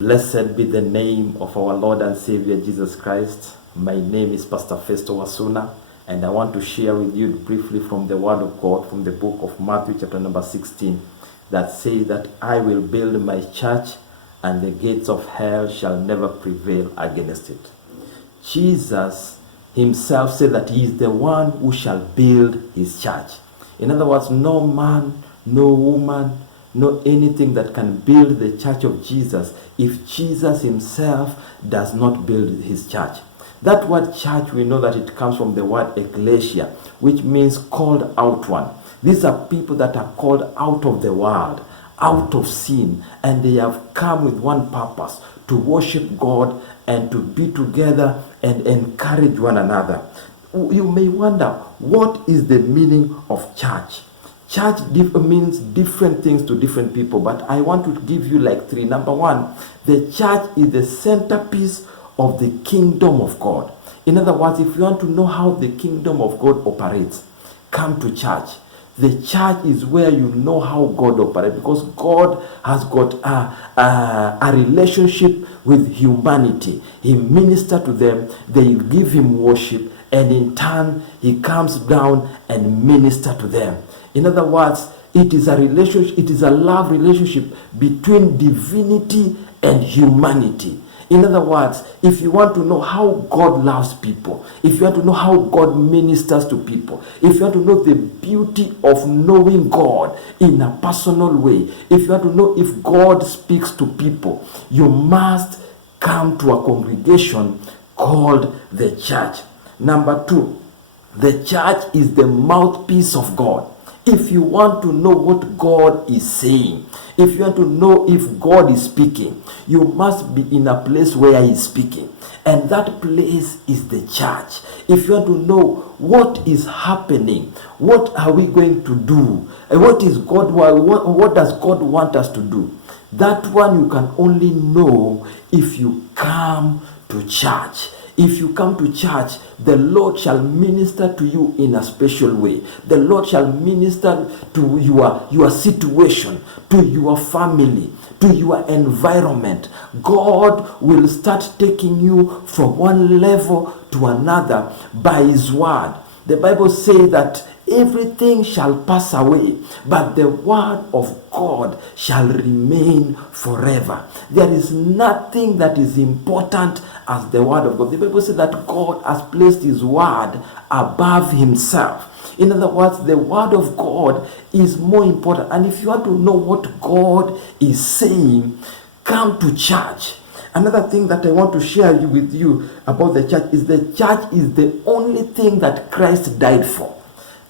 Blessed be the name of our Lord and Savior Jesus Christ. My name is Pastor Festo Wasuna, and I want to share with you briefly from the Word of God from the book of Matthew chapter number 16 that says that I will build my church and the gates of hell shall never prevail against it. Jesus himself said that he is the one who shall build his church. In other words, no man, no woman, no anything that can build the church of Jesus if Jesus himself does not build his church. That word church, we know that it comes from the word ecclesia, which means called out one. These are people that are called out of the world, out of sin, and they have come with one purpose, to worship God and to be together and encourage one another. You may wonder, what is the meaning of church? Church means different things to different people, but I want to give you like three. Number one, the church is the centerpiece of the kingdom of God. In other words, if you want to know how the kingdom of God operates, come to church. The church is where you know how God operates, because God has got a relationship with humanity. He ministers to them, they give him worship, and in turn, he comes down and ministers to them. In other words, it is a relationship, it is a love relationship between divinity and humanity. In other words, if you want to know how God loves people, if you want to know how God ministers to people, if you want to know the beauty of knowing God in a personal way, if you want to know if God speaks to people, you must come to a congregation called the church. Number two, the church is the mouthpiece of God. If you want to know what God is saying, if you want to know if God is speaking, you must be in a place where he is speaking. And that place is the church. If you want to know what is happening, what are we going to do, and what does God want us to do, that one you can only know if you come to church. If you come to church, the Lord shall minister to you in a special way. The Lord shall minister to your situation, to your family, to your environment. God will start taking you from one level to another by his word. The Bible says that everything shall pass away, but the word of God shall remain forever. There is nothing that is important as the word of God. The Bible says that God has placed his word above himself. In other words, the word of God is more important. And if you want to know what God is saying, come to church. Another thing that I want to share with you about the church is the only thing that Christ died for.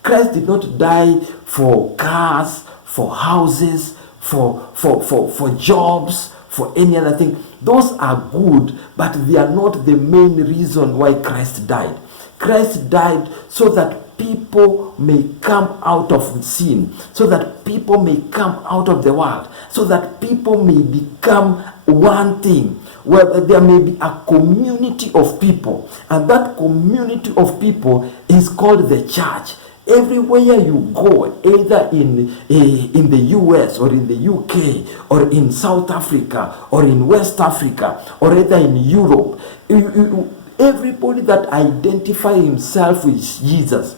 Christ did not die for cars, for houses, for jobs, for any other thing. Those are good, but they are not the main reason why Christ died. Christ died so that people may come out of sin, so that people may come out of the world, so that people may become one thing, where there may be a community of people, and that community of people is called the church. Everywhere you go, either in the US or in the UK or in South Africa or in West Africa or either in Europe, everybody that identifies himself with Jesus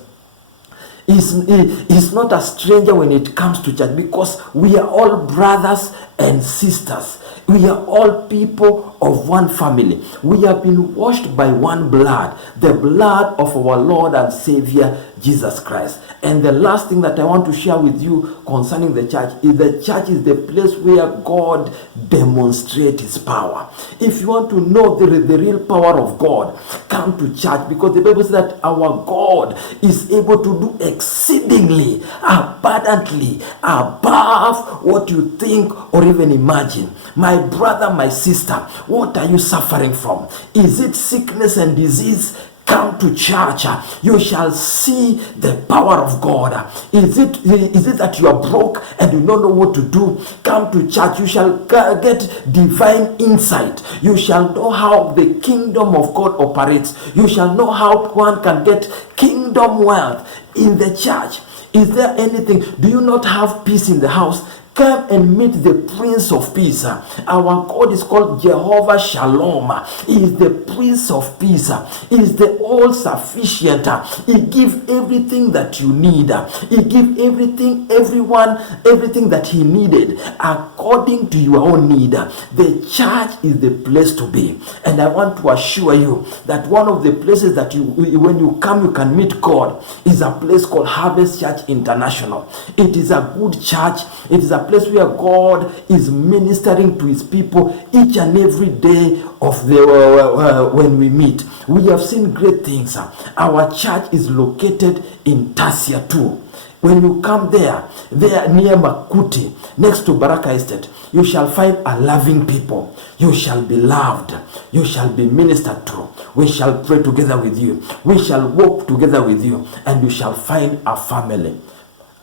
is not a stranger when it comes to church, because we are all brothers and sisters. We are all people of one family. We have been washed by one blood, the blood of our Lord and Savior Jesus Christ. And the last thing that I want to share with you concerning the church is the place where God demonstrates his power. If you want to know the real power of God, come to church, because the Bible says that our God is able to do exceedingly, abundantly, above what you think or even imagine. My brother, my sister, what are you suffering from? Is it sickness and disease? Come to church. You shall see the power of God. Is it that you are broke and you don't know what to do? Come to church. You shall get divine insight. You shall know how the kingdom of God operates. You shall know how one can get kingdom wealth in the church. Is there anything? Do you not have peace in the house? Come and meet the Prince of Peace. Our God is called Jehovah Shalom. He is the Prince of Peace. He is the all-sufficient. He gives everything that you need. He gives everything, everything that he needed according to your own need. The church is the place to be. And I want to assure you that one of the places that when you come, you can meet God is a place called Harvest Church International. It is a good church. It is a place where God is ministering to his people each and every day of the when we meet. We have seen great things. Our church is located in Tasia too. When you come there near Makuti, next to Baraka Estate, you shall find a loving people. You shall be loved. You shall be ministered to. We shall pray together with you. We shall walk together with you, and you shall find a family.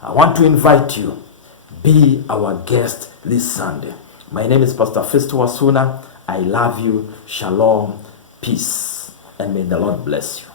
I want to invite you. Be our guest this Sunday. My name is Pastor Festo Wasuna. I love you. Shalom, peace, and may the Lord bless you.